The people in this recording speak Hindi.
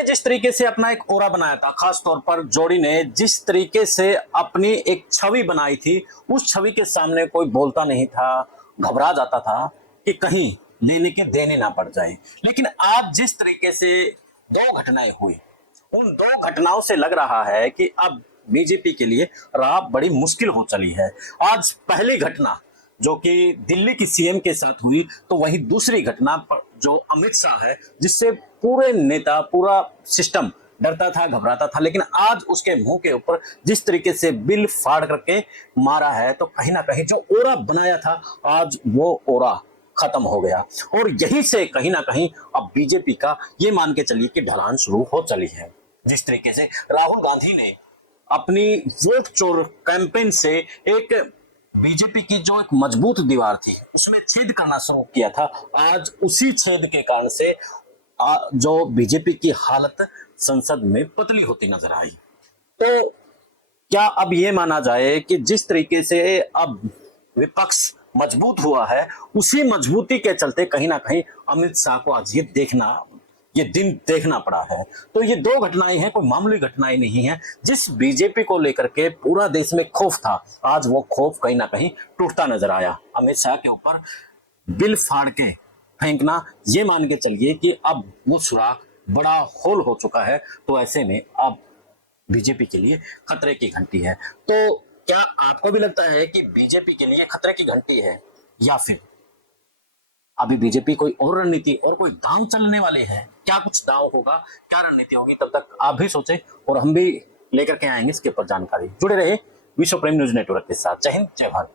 ने जिस तरीके से अपना एक ओरा बनाया था, खास तौर पर जोड़ी ने जिस तरीके से अपनी एक छवि बनाई थी, उस छवि के सामने कोई बोलता नहीं था, घबरा जाता था कि कहीं लेने के देने ना पड़ जाए। लेकिन आज जिस तरीके से दो घटनाएं हुई, उन दो घटनाओं से लग रहा है कि अब बीजेपी के लिए राह बड़ी मुश्किल हो चली है। आज पहली घटना जो कि दिल्ली की सीएम के साथ हुई, तो वही दूसरी घटना पर जो अमित शाह है, जिससे पूरे नेता, पूरा सिस्टम डरता था, घबराता था, लेकिन आज उसके मुंह के ऊपर जिस तरीके से बिल फाड़ करके मारा है, तो कहीं ना कहीं जो ओरा बनाया था, आज वो ओरा खत्म हो गया। और यहीं से कहीं ना कहीं अब बीजेपी का ये मान के चलिए कि ढलान शुरू हो चली है। जिस तरीके से राहुल गांधी ने अपनी वोट चोर कैंपेन से एक बीजेपी की जो एक मजबूत दीवार थी उसमें छेद करना शुरू किया था, आज उसी छेद के कारण से जो बीजेपी की हालत संसद में पतली होती नजर आई। तो क्या अब ये माना जाए कि जिस तरीके से अब विपक्ष मजबूत हुआ है, उसी मजबूती के चलते कहीं ना कहीं अमित शाह को आज ये दिन देखना पड़ा है। तो ये दो घटनाएं हैं, कोई मामूली घटनाएं नहीं है। जिस बीजेपी को लेकर के पूरा देश में खौफ था, आज वो खौफ कहीं ना कहीं टूटता नजर आया। अमित शाह के ऊपर बिल फाड़ के फेंकना, ये मान के चलिए कि अब वो सुराख बड़ा होल हो चुका है। तो ऐसे में अब बीजेपी के लिए खतरे की घंटी है। तो क्या आपको भी लगता है कि बीजेपी के लिए खतरे की घंटी है, या फिर अभी बीजेपी कोई और रणनीति और कोई दांव चलने वाले हैं? क्या कुछ दांव होगा, क्या रणनीति होगी, तब तक आप भी सोचें और हम भी लेकर के आएंगे इसके ऊपर जानकारी। जुड़े रहे विश्व प्रेम न्यूज नेटवर्क के साथ। जय हिंद, जय भारत।